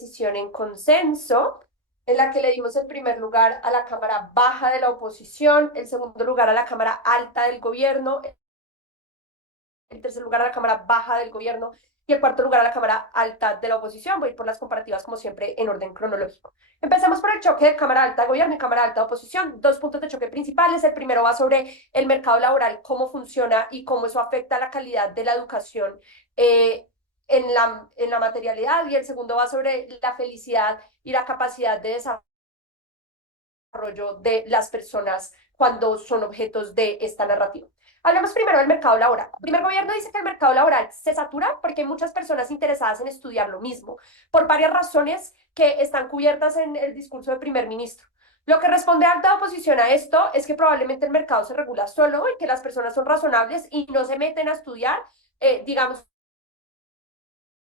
decisión en consenso, en la que le dimos el primer lugar a la Cámara Baja de la oposición, el segundo lugar a la Cámara Alta del gobierno, el tercer lugar a la Cámara Baja del gobierno y el cuarto lugar a la Cámara Alta de la oposición. Voy por las comparativas, como siempre, en orden cronológico. Empezamos por el choque de Cámara Alta de Gobierno y Cámara Alta de Oposición. Dos puntos de choque principales. El primero va sobre el mercado laboral, cómo funciona y cómo eso afecta a la calidad de la educación en la materialidad. Y el segundo va sobre la felicidad y la capacidad de desarrollo de las personas cuando son objetos de esta narrativa. Hablemos primero del mercado laboral. El primer gobierno dice que el mercado laboral se satura porque hay muchas personas interesadas en estudiar lo mismo, por varias razones que están cubiertas en el discurso del primer ministro. Lo que responde alta oposición a esto es que probablemente el mercado se regula solo y que las personas son razonables y no se meten a estudiar, digamos,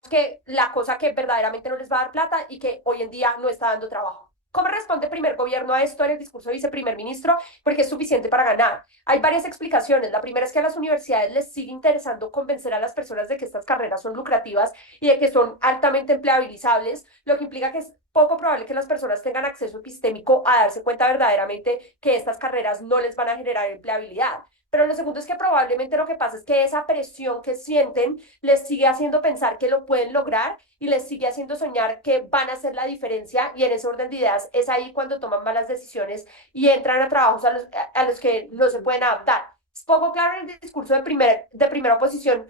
que la cosa que verdaderamente no les va a dar plata y que hoy en día no está dando trabajo. ¿Cómo responde el primer gobierno a esto en el discurso de viceprimer ministro? Porque es suficiente para ganar. Hay varias explicaciones. La primera es que a las universidades les sigue interesando convencer a las personas de que estas carreras son lucrativas y de que son altamente empleabilizables, lo que implica que es poco probable que las personas tengan acceso epistémico a darse cuenta verdaderamente que estas carreras no les van a generar empleabilidad. Pero lo segundo es que probablemente lo que pasa es que esa presión que sienten les sigue haciendo pensar que lo pueden lograr y les sigue haciendo soñar que van a hacer la diferencia y en ese orden de ideas es ahí cuando toman malas decisiones y entran a trabajos a los que no se pueden adaptar. Es poco claro en el discurso de primera oposición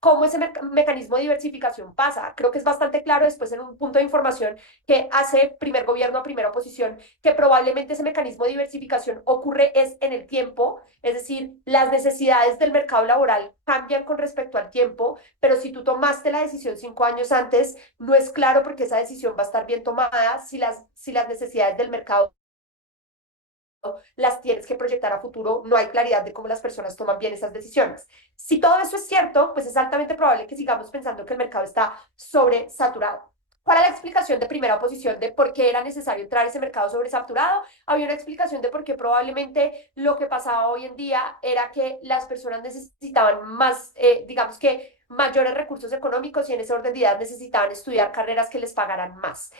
cómo ese mecanismo de diversificación pasa. Creo que es bastante claro después en un punto de información que hace primer gobierno a primera oposición, que probablemente ese mecanismo de diversificación ocurre es en el tiempo, es decir, las necesidades del mercado laboral cambian con respecto al tiempo, pero si tú tomaste la decisión 5 años antes, no es claro porque esa decisión va a estar bien tomada si las necesidades del mercado las tienes que proyectar a futuro, no hay claridad de cómo las personas toman bien esas decisiones. Si todo eso es cierto, pues es altamente probable que sigamos pensando que el mercado está sobresaturado. ¿Cuál es la explicación de primera oposición de por qué era necesario entrar a ese mercado sobresaturado? Había una explicación de por qué probablemente lo que pasaba hoy en día era que las personas necesitaban más, digamos que mayores recursos económicos y en ese orden de ideas necesitaban estudiar carreras que les pagaran más.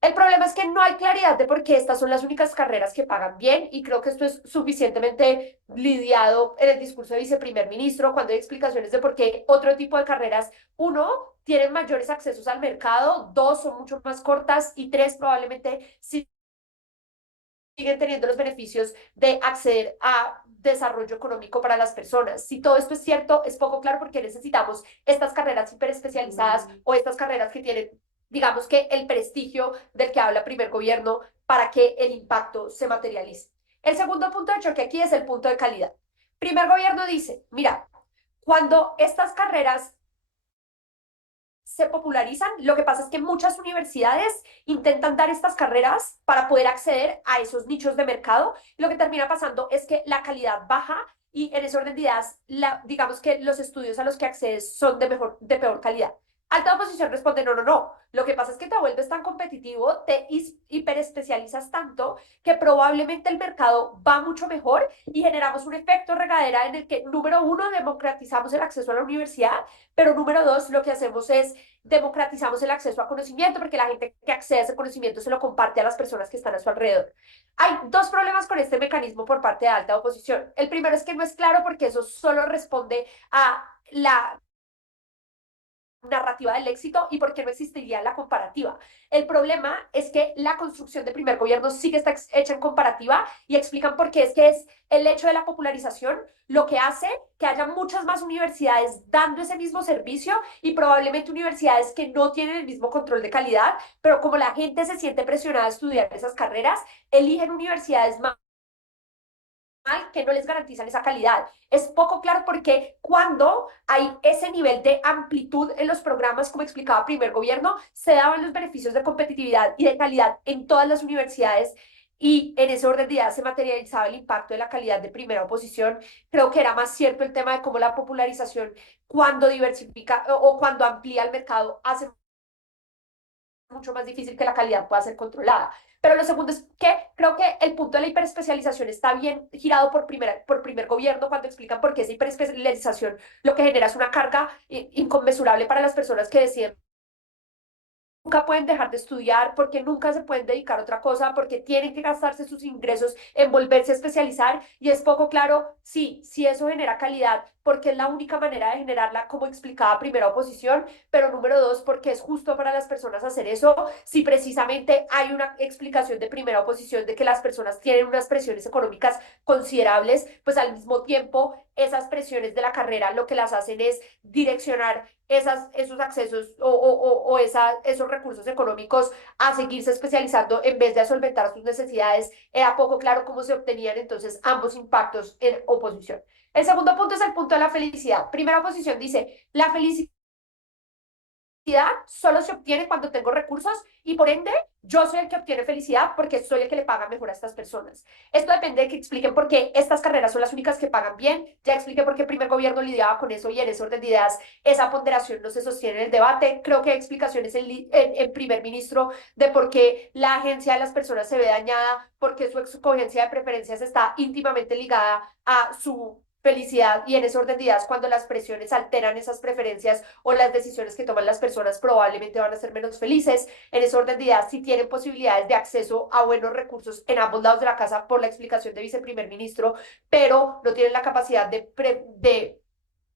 El problema es que no hay claridad de por qué estas son las únicas carreras que pagan bien y creo que esto es suficientemente lidiado en el discurso de viceprimer ministro cuando hay explicaciones de por qué otro tipo de carreras, uno, tienen mayores accesos al mercado, dos, son mucho más cortas y tres, probablemente siguen teniendo los beneficios de acceder a desarrollo económico para las personas. Si todo esto es cierto, es poco claro porque necesitamos estas carreras hiperespecializadas o estas carreras que tienen, digamos que el prestigio del que habla primer gobierno para que el impacto se materialice. El segundo punto de choque aquí es el punto de calidad. Primer gobierno dice, mira, cuando estas carreras se popularizan. Lo que pasa es que muchas universidades intentan dar estas carreras para poder acceder a esos nichos de mercado. Lo que termina pasando es que la calidad baja y en ese orden de ideas, digamos que los estudios a los que accedes son de peor calidad. Alta oposición responde, no, no, no. Lo que pasa es que te vuelves tan competitivo, te hiperespecializas tanto que probablemente el mercado va mucho mejor y generamos un efecto regadera en el que, número uno, democratizamos el acceso a la universidad, pero número dos, lo que hacemos es democratizamos el acceso a conocimiento porque la gente que accede a ese conocimiento se lo comparte a las personas que están a su alrededor. Hay dos problemas con este mecanismo por parte de alta oposición. El primero es que no es claro porque eso solo responde a la narrativa del éxito y por qué no existiría la comparativa. El problema es que la construcción de primer gobierno sí que está hecha en comparativa y explican por qué es que es el hecho de la popularización lo que hace que haya muchas más universidades dando ese mismo servicio y probablemente universidades que no tienen el mismo control de calidad, pero como la gente se siente presionada a estudiar esas carreras, eligen universidades más que no les garantizan esa calidad. Es poco claro porque cuando hay ese nivel de amplitud en los programas, como explicaba primer gobierno, se daban los beneficios de competitividad y de calidad en todas las universidades y en ese orden de ideas se materializaba el impacto de la calidad de primera oposición. Creo que era más cierto el tema de cómo la popularización, cuando diversifica o cuando amplía el mercado, hace mucho más difícil que la calidad pueda ser controlada. Pero lo segundo es que creo que el punto de la hiperespecialización está bien girado por primer gobierno cuando explican por qué esa hiperespecialización lo que genera es una carga inconmensurable para las personas que deciden nunca pueden dejar de estudiar, porque nunca se pueden dedicar a otra cosa, porque tienen que gastarse sus ingresos en volverse a especializar y es poco claro, sí, si eso genera calidad, porque es la única manera de generarla, como explicaba primera oposición, pero número dos, porque es justo para las personas hacer eso, si precisamente hay una explicación de primera oposición de que las personas tienen unas presiones económicas considerables, pues al mismo tiempo esas presiones de la carrera lo que las hacen es direccionar esos accesos esos recursos económicos a seguirse especializando en vez de a solventar sus necesidades, era poco claro cómo se obtenían entonces ambos impactos en oposición. El segundo punto es el punto de la felicidad. Primera oposición dice, la felicidad solo se obtiene cuando tengo recursos y por ende yo soy el que obtiene felicidad porque soy el que le paga mejor a estas personas. Esto depende de que expliquen por qué estas carreras son las únicas que pagan bien. Ya expliqué por qué el primer gobierno lidiaba con eso y en ese orden de ideas esa ponderación no se sostiene en el debate. Creo que hay explicaciones en primer ministro de por qué la agencia de las personas se ve dañada, porque su escogencia de preferencias está íntimamente ligada a su felicidad y en ese orden de ideas cuando las presiones alteran esas preferencias o las decisiones que toman las personas probablemente van a ser menos felices. En ese orden de ideas, si tienen posibilidades de acceso a buenos recursos en ambos lados de la casa por la explicación de viceprimer ministro, pero no tienen la capacidad de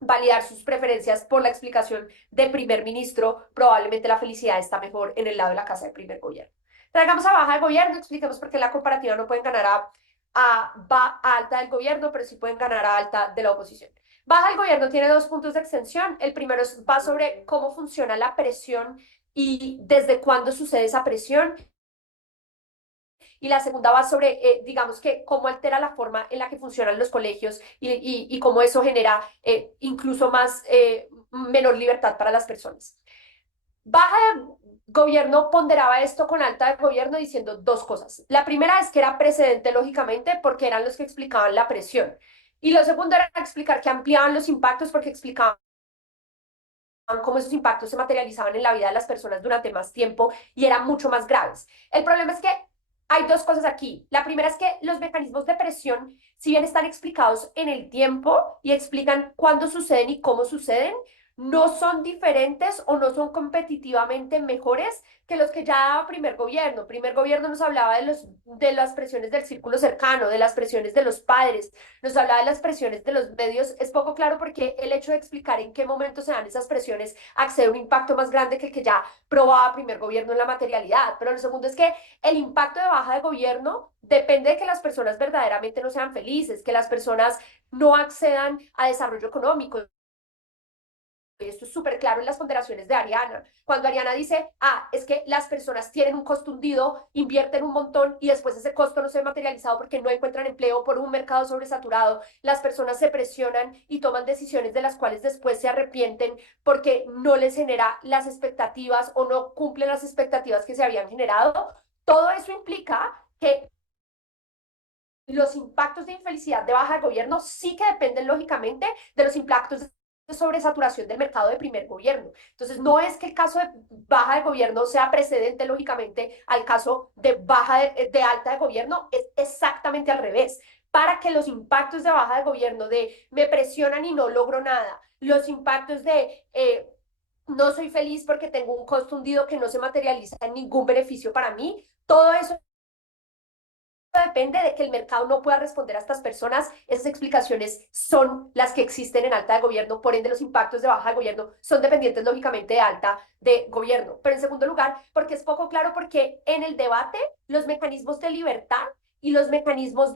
validar sus preferencias por la explicación de primer ministro, probablemente la felicidad está mejor en el lado de la casa del primer gobierno. Traigamos a baja de gobierno, expliquemos por qué la comparativa no pueden ganar a alta del gobierno, pero sí pueden ganar a alta de la oposición. Baja del gobierno tiene dos puntos de extensión. El primero va sobre cómo funciona la presión y desde cuándo sucede esa presión. Y la segunda va sobre, digamos que, cómo altera la forma en la que funcionan los colegios y cómo eso genera incluso menor libertad para las personas. Baja de gobierno ponderaba esto con alta de gobierno diciendo dos cosas. La primera es que era precedente lógicamente porque eran los que explicaban la presión. Y lo segundo era explicar que ampliaban los impactos porque explicaban cómo esos impactos se materializaban en la vida de las personas durante más tiempo y eran mucho más graves. El problema es que hay dos cosas aquí. La primera es que los mecanismos de presión, si bien están explicados en el tiempo y explican cuándo suceden y cómo suceden, no son diferentes o no son competitivamente mejores que los que ya daba primer gobierno. Primer gobierno nos hablaba de las presiones del círculo cercano, de las presiones de los padres, nos hablaba de las presiones de los medios. Es poco claro porque el hecho de explicar en qué momento se dan esas presiones accede a un impacto más grande que el que ya probaba primer gobierno en la materialidad. Pero lo segundo es que el impacto de baja de gobierno depende de que las personas verdaderamente no sean felices, que las personas no accedan a desarrollo económico. Y esto es súper claro en las ponderaciones de Ariana. Cuando Ariana dice, es que las personas tienen un costo hundido, invierten un montón y después ese costo no se ve materializado porque no encuentran empleo por un mercado sobresaturado, las personas se presionan y toman decisiones de las cuales después se arrepienten porque no les genera las expectativas o no cumplen las expectativas que se habían generado. Todo eso implica que los impactos de infelicidad de baja de gobierno sí que dependen lógicamente de los impactos de sobresaturación del mercado de primer gobierno. Entonces, no es que el caso de baja de gobierno sea precedente lógicamente al caso de de alta de gobierno, es exactamente al revés. Para que los impactos de baja de gobierno, de me presionan y no logro nada, los impactos de no soy feliz porque tengo un costo hundido que no se materializa en ningún beneficio para mí, todo eso depende de que el mercado no pueda responder a estas personas. Esas explicaciones son las que existen en alta de gobierno, por ende los impactos de baja de gobierno son dependientes lógicamente de alta de gobierno. Pero en segundo lugar, porque es poco claro porque en el debate los mecanismos de libertad y los mecanismos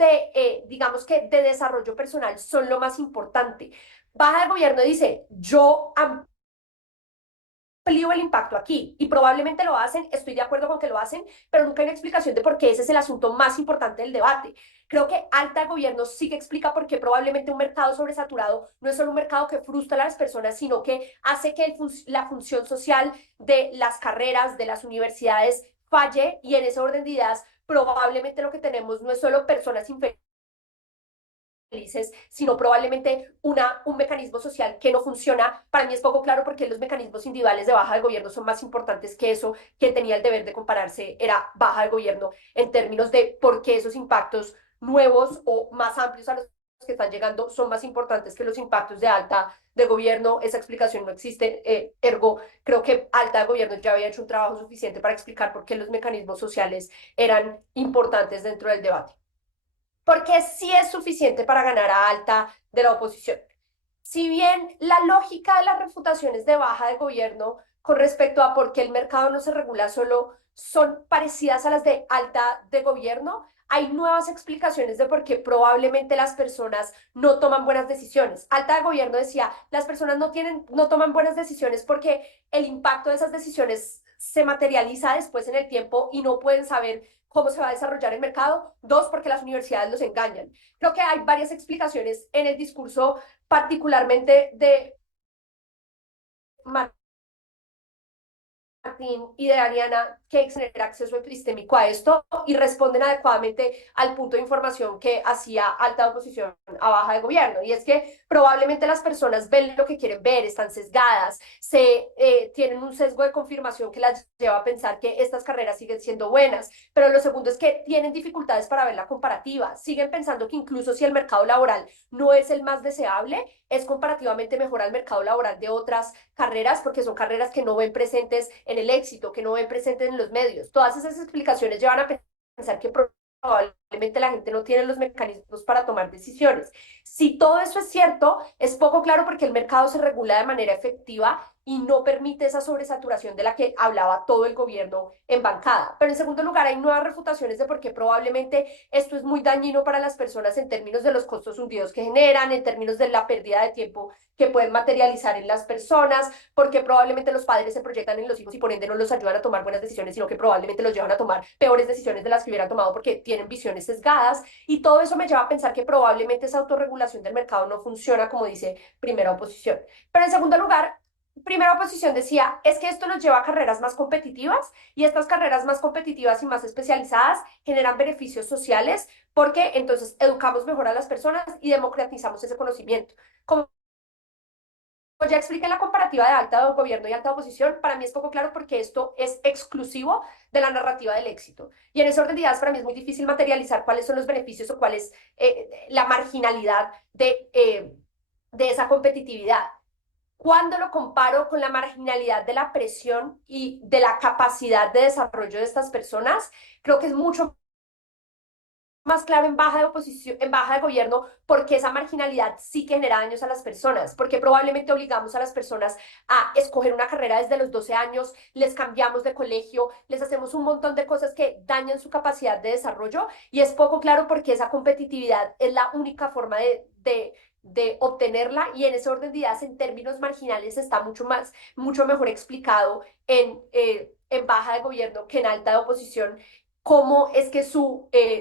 digamos que de desarrollo personal son lo más importante. Baja de gobierno dice, yo amplío el impacto aquí y probablemente lo hacen, estoy de acuerdo con que lo hacen, pero nunca hay una explicación de por qué ese es el asunto más importante del debate. Creo que alta gobierno sí que explica por qué probablemente un mercado sobresaturado no es solo un mercado que frustra a las personas, sino que hace que la función social de las carreras, de las universidades falle y en ese orden de ideas probablemente lo que tenemos no es solo personas infelices, felices, sino probablemente un mecanismo social que no funciona. Para mí es poco claro porque los mecanismos individuales de baja del gobierno son más importantes que eso. Quien tenía el deber de compararse era baja del gobierno en términos de por qué esos impactos nuevos o más amplios a los que están llegando son más importantes que los impactos de alta de gobierno. Esa explicación no existe, ergo, creo que alta de gobierno ya había hecho un trabajo suficiente para explicar por qué los mecanismos sociales eran importantes dentro del debate. Porque sí es suficiente para ganar a alta de la oposición. Si bien la lógica de las refutaciones de baja de gobierno con respecto a por qué el mercado no se regula solo son parecidas a las de alta de gobierno, hay nuevas explicaciones de por qué probablemente las personas no toman buenas decisiones. Alta de gobierno decía, las personas no toman buenas decisiones porque el impacto de esas decisiones se materializa después en el tiempo y no pueden saber cómo se va a desarrollar el mercado. Dos, porque las universidades los engañan. Creo que hay varias explicaciones en el discurso, particularmente de Martín y de Ariana, que tener acceso epistémico a esto y responden adecuadamente al punto de información que hacía alta oposición a baja de gobierno. Y es que probablemente las personas ven lo que quieren ver, están sesgadas, tienen un sesgo de confirmación que las lleva a pensar que estas carreras siguen siendo buenas. Pero lo segundo es que tienen dificultades para ver la comparativa. Siguen pensando que incluso si el mercado laboral no es el más deseable, es comparativamente mejor al mercado laboral de otras carreras, porque son carreras que no ven presentes en el éxito, que no ven presentes en los medios. Todas esas explicaciones llevan a pensar que probablemente la gente no tiene los mecanismos para tomar decisiones. Si todo eso es cierto, es poco claro porque el mercado se regula de manera efectiva y no permite esa sobresaturación de la que hablaba todo el gobierno en bancada. Pero en segundo lugar, hay nuevas refutaciones de por qué probablemente esto es muy dañino para las personas en términos de los costos hundidos que generan, en términos de la pérdida de tiempo que pueden materializar en las personas, porque probablemente los padres se proyectan en los hijos y por ende no los ayudan a tomar buenas decisiones, sino que probablemente los llevan a tomar peores decisiones de las que hubieran tomado porque tienen visiones sesgadas. Y todo eso me lleva a pensar que probablemente esa autorregulación del mercado no funciona como dice primera oposición. Pero en segundo lugar, primera oposición decía, es que esto nos lleva a carreras más competitivas y estas carreras más competitivas y más especializadas generan beneficios sociales porque entonces educamos mejor a las personas y democratizamos ese conocimiento. Como ya expliqué la comparativa de alta gobierno y alta oposición, para mí es poco claro porque esto es exclusivo de la narrativa del éxito. Y en ese orden de ideas para mí es muy difícil materializar cuáles son los beneficios o cuál es la marginalidad de esa competitividad. Cuando lo comparo con la marginalidad de la presión y de la capacidad de desarrollo de estas personas, creo que es mucho más claro en baja de oposición, en baja de gobierno, porque esa marginalidad sí que genera daños a las personas, porque probablemente obligamos a las personas a escoger una carrera desde los 12 años, les cambiamos de colegio, les hacemos un montón de cosas que dañan su capacidad de desarrollo y es poco claro porque esa competitividad es la única forma de obtenerla y en ese orden de ideas en términos marginales está mucho mejor explicado en baja de gobierno que en alta de oposición cómo es que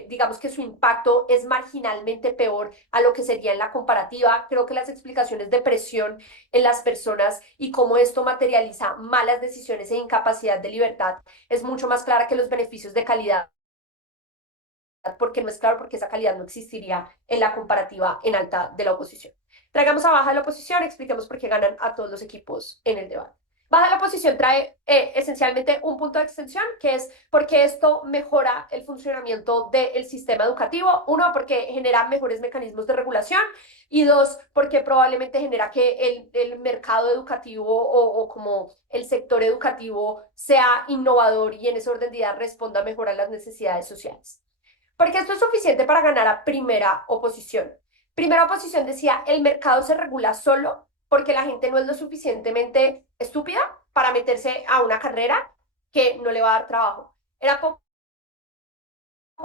digamos que su impacto es marginalmente peor a lo que sería en la comparativa. Creo que las explicaciones de presión en las personas y cómo esto materializa malas decisiones e incapacidad de libertad es mucho más clara que los beneficios de calidad, porque no es claro porque esa calidad no existiría en la comparativa en alta de la oposición. Traigamos a baja de la oposición, expliquemos por qué ganan a todos los equipos en el debate. Baja de la oposición trae esencialmente un punto de extensión, que es porque esto mejora el funcionamiento del sistema educativo. Uno, porque genera mejores mecanismos de regulación y dos, porque probablemente genera que el mercado educativo o como el sector educativo sea innovador y en ese orden de ideas responda mejor a las necesidades sociales. Porque esto es suficiente para ganar a primera oposición. Primera oposición decía, el mercado se regula solo porque la gente no es lo suficientemente estúpida para meterse a una carrera que no le va a dar trabajo. Era poco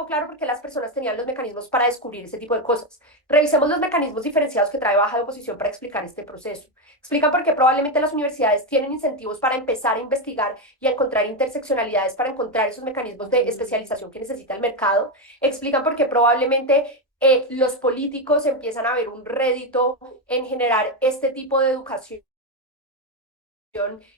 claro porque las personas tenían los mecanismos para descubrir ese tipo de cosas. Revisemos los mecanismos diferenciados que trae baja de oposición para explicar este proceso. Explican por qué probablemente las universidades tienen incentivos para empezar a investigar y a encontrar interseccionalidades para encontrar esos mecanismos de especialización que necesita el mercado. Explican por qué probablemente los políticos empiezan a ver un rédito en generar este tipo de educación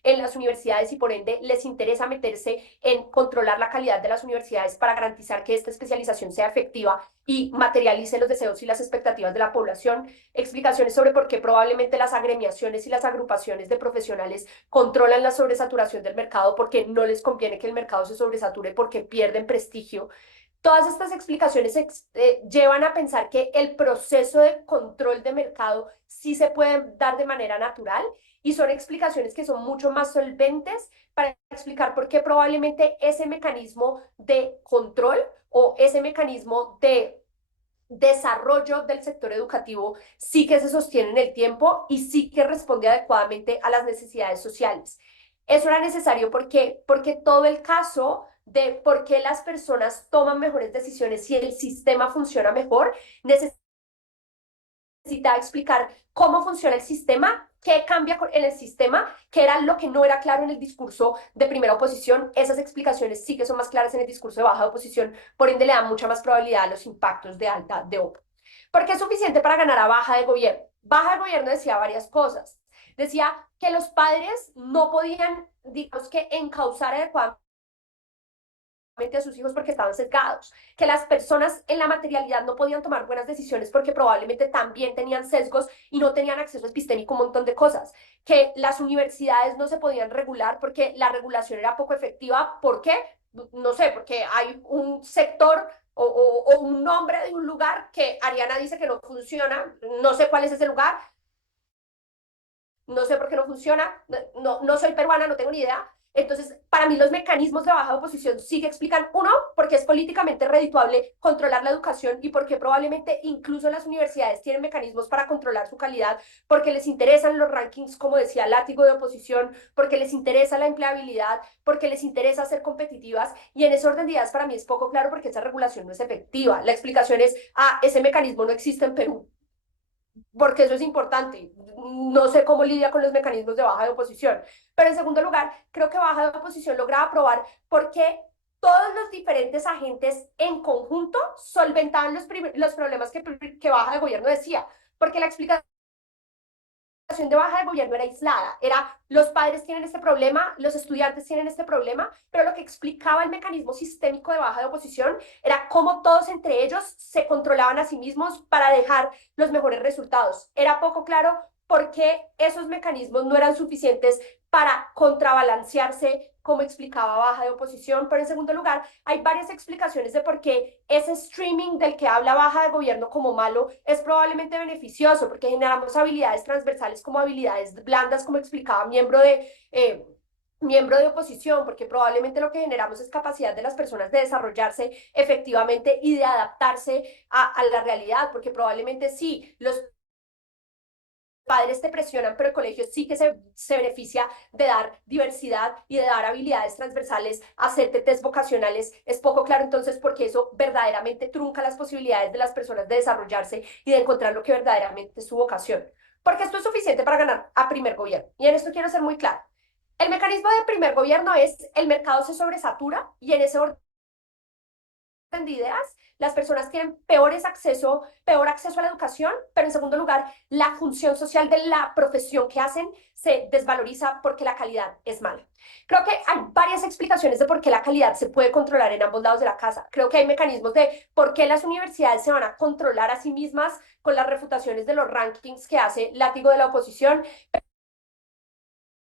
en las universidades y por ende les interesa meterse en controlar la calidad de las universidades para garantizar que esta especialización sea efectiva y materialice los deseos y las expectativas de la población. Explicaciones sobre por qué probablemente las agremiaciones y las agrupaciones de profesionales controlan la sobresaturación del mercado porque no les conviene que el mercado se sobresature porque pierden prestigio. Todas estas explicaciones llevan a pensar que el proceso de control de mercado sí se puede dar de manera natural y son explicaciones que son mucho más solventes para explicar por qué probablemente ese mecanismo de control o ese mecanismo de desarrollo del sector educativo sí que se sostiene en el tiempo y sí que responde adecuadamente a las necesidades sociales. Eso era necesario porque todo el caso de por qué las personas toman mejores decisiones y el sistema funciona mejor, necesita explicar cómo funciona el sistema, qué cambia en el sistema, qué era lo que no era claro en el discurso de primera oposición. Esas explicaciones sí que son más claras en el discurso de baja oposición, por ende le dan mucha más probabilidad a los impactos de alta de OPA. ¿Por qué es suficiente para ganar a baja de gobierno? Baja de gobierno decía varias cosas. Decía que los padres no podían, digamos que, encauzar adecuadamente a sus hijos porque estaban sesgados, que las personas en la materialidad no podían tomar buenas decisiones porque probablemente también tenían sesgos y no tenían acceso epistémico a un montón de cosas, que las universidades no se podían regular porque la regulación era poco efectiva. ¿Por qué? No sé, porque hay un sector o un nombre de un lugar que Ariana dice que no funciona, no sé cuál es ese lugar, no sé por qué no funciona, no soy peruana, no tengo ni idea. Entonces, para mí los mecanismos de baja oposición sí que explican, uno, porque es políticamente redituable controlar la educación y porque probablemente incluso las universidades tienen mecanismos para controlar su calidad, porque les interesan los rankings, como decía, látigo de oposición, porque les interesa la empleabilidad, porque les interesa ser competitivas y en ese orden de ideas para mí es poco claro porque esa regulación no es efectiva. La explicación es, ese mecanismo no existe en Perú porque eso es importante. No sé cómo lidia con los mecanismos de baja de oposición. Pero en segundo lugar, creo que baja de oposición logra aprobar porque todos los diferentes agentes en conjunto solventaban los problemas que baja de gobierno decía. Porque la explicación de baja de gobierno era aislada, era los padres tienen este problema, los estudiantes tienen este problema, pero lo que explicaba el mecanismo sistémico de baja de oposición era cómo todos entre ellos se controlaban a sí mismos para dejar los mejores resultados. Era poco claro por qué esos mecanismos no eran suficientes para contrabalancearse, como explicaba baja de oposición, pero en segundo lugar, hay varias explicaciones de por qué ese streaming del que habla baja de gobierno como malo es probablemente beneficioso, porque generamos habilidades transversales como habilidades blandas, como explicaba miembro de oposición, porque probablemente lo que generamos es capacidad de las personas de desarrollarse efectivamente y de adaptarse a la realidad, porque probablemente sí, los padres te presionan, pero el colegio sí que se beneficia de dar diversidad y de dar habilidades transversales, hacerte test vocacionales. Es poco claro entonces porque eso verdaderamente trunca las posibilidades de las personas de desarrollarse y de encontrar lo que verdaderamente es su vocación. Porque esto es suficiente para ganar a primer gobierno. Y en esto quiero ser muy claro. El mecanismo de primer gobierno es el mercado se sobresatura y en ese orden de ideas, las personas tienen peor acceso a la educación, pero en segundo lugar, la función social de la profesión que hacen se desvaloriza porque la calidad es mala. Creo que hay varias explicaciones de por qué la calidad se puede controlar en ambos lados de la casa. Creo que hay mecanismos de por qué las universidades se van a controlar a sí mismas con las refutaciones de los rankings que hace Látigo de la oposición,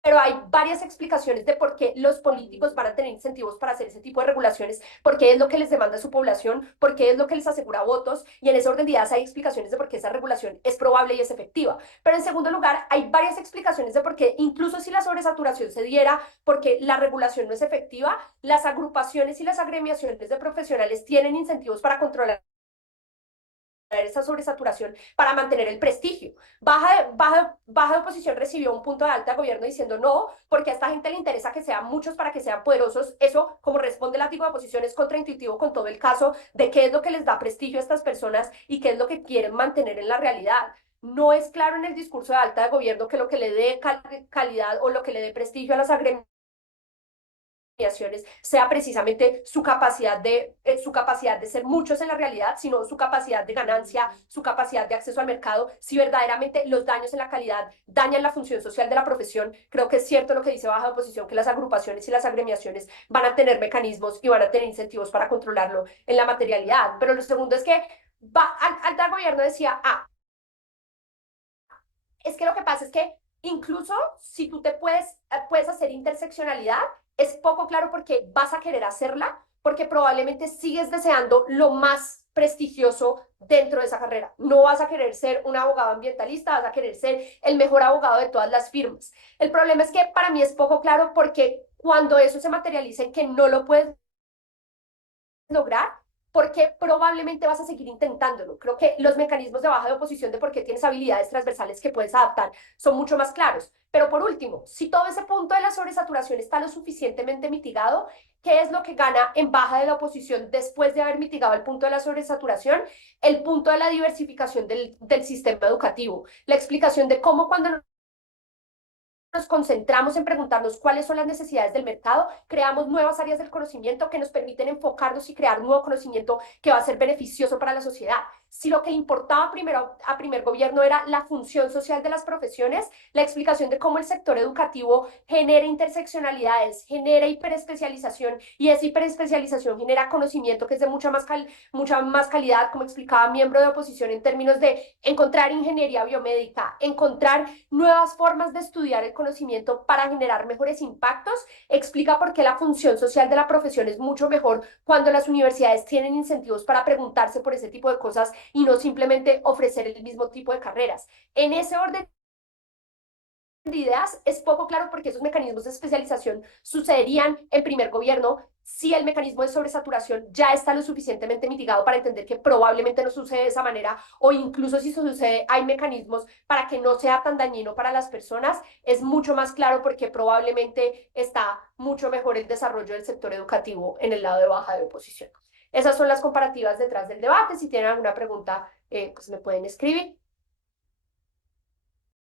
pero hay varias explicaciones de por qué los políticos van a tener incentivos para hacer ese tipo de regulaciones, por qué es lo que les demanda su población, por qué es lo que les asegura votos, y en ese orden de ideas hay explicaciones de por qué esa regulación es probable y es efectiva. Pero en segundo lugar, hay varias explicaciones de por qué, incluso si la sobresaturación se diera, porque la regulación no es efectiva, las agrupaciones y las agremiaciones de profesionales tienen incentivos para controlar esa sobresaturación para mantener el prestigio. Baja de oposición recibió un punto de alta de gobierno diciendo no, porque a esta gente le interesa que sean muchos para que sean poderosos. Eso, como responde el látigo de oposición, es contraintuitivo con todo el caso de qué es lo que les da prestigio a estas personas y qué es lo que quieren mantener en la realidad. No es claro en el discurso de alta de gobierno que lo que le dé calidad o lo que le dé prestigio a las agremiaciones sea precisamente su capacidad de ser muchos en la realidad, sino su capacidad de ganancia, su capacidad de acceso al mercado. Si verdaderamente los daños en la calidad dañan la función social de la profesión, creo que es cierto lo que dice baja oposición, que las agrupaciones y las agremiaciones van a tener mecanismos y van a tener incentivos para controlarlo en la materialidad. Pero lo segundo es que al gobierno decía, es que lo que pasa es que incluso si tú puedes hacer interseccionalidad, es poco claro porque vas a querer hacerla, porque probablemente sigues deseando lo más prestigioso dentro de esa carrera. No vas a querer ser un abogado ambientalista, vas a querer ser el mejor abogado de todas las firmas. El problema es que para mí es poco claro porque cuando eso se materializa en que no lo puedes lograr, porque probablemente vas a seguir intentándolo. Creo que los mecanismos de baja de oposición de por qué tienes habilidades transversales que puedes adaptar son mucho más claros. Pero por último, si todo ese punto de la sobresaturación está lo suficientemente mitigado, ¿qué es lo que gana en baja de la oposición después de haber mitigado el punto de la sobresaturación? El punto de la diversificación del sistema educativo, la explicación de cómo cuando nos concentramos en preguntarnos cuáles son las necesidades del mercado, creamos nuevas áreas del conocimiento que nos permiten enfocarnos y crear nuevo conocimiento que va a ser beneficioso para la sociedad. Si lo que le importaba primero a primer gobierno era la función social de las profesiones, la explicación de cómo el sector educativo genera interseccionalidades, genera hiperespecialización y esa hiperespecialización genera conocimiento que es de mucha más calidad, como explicaba miembro de oposición, en términos de encontrar ingeniería biomédica, encontrar nuevas formas de estudiar el conocimiento para generar mejores impactos, explica por qué la función social de la profesión es mucho mejor cuando las universidades tienen incentivos para preguntarse por ese tipo de cosas y no simplemente ofrecer el mismo tipo de carreras. En ese orden de ideas es poco claro porque esos mecanismos de especialización sucederían en primer gobierno si el mecanismo de sobresaturación ya está lo suficientemente mitigado para entender que probablemente no sucede de esa manera, o incluso si sucede hay mecanismos para que no sea tan dañino para las personas. Es mucho más claro porque probablemente está mucho mejor el desarrollo del sector educativo en el lado de baja de oposición. Esas son las comparativas detrás del debate. Si tienen alguna pregunta, pues me pueden escribir.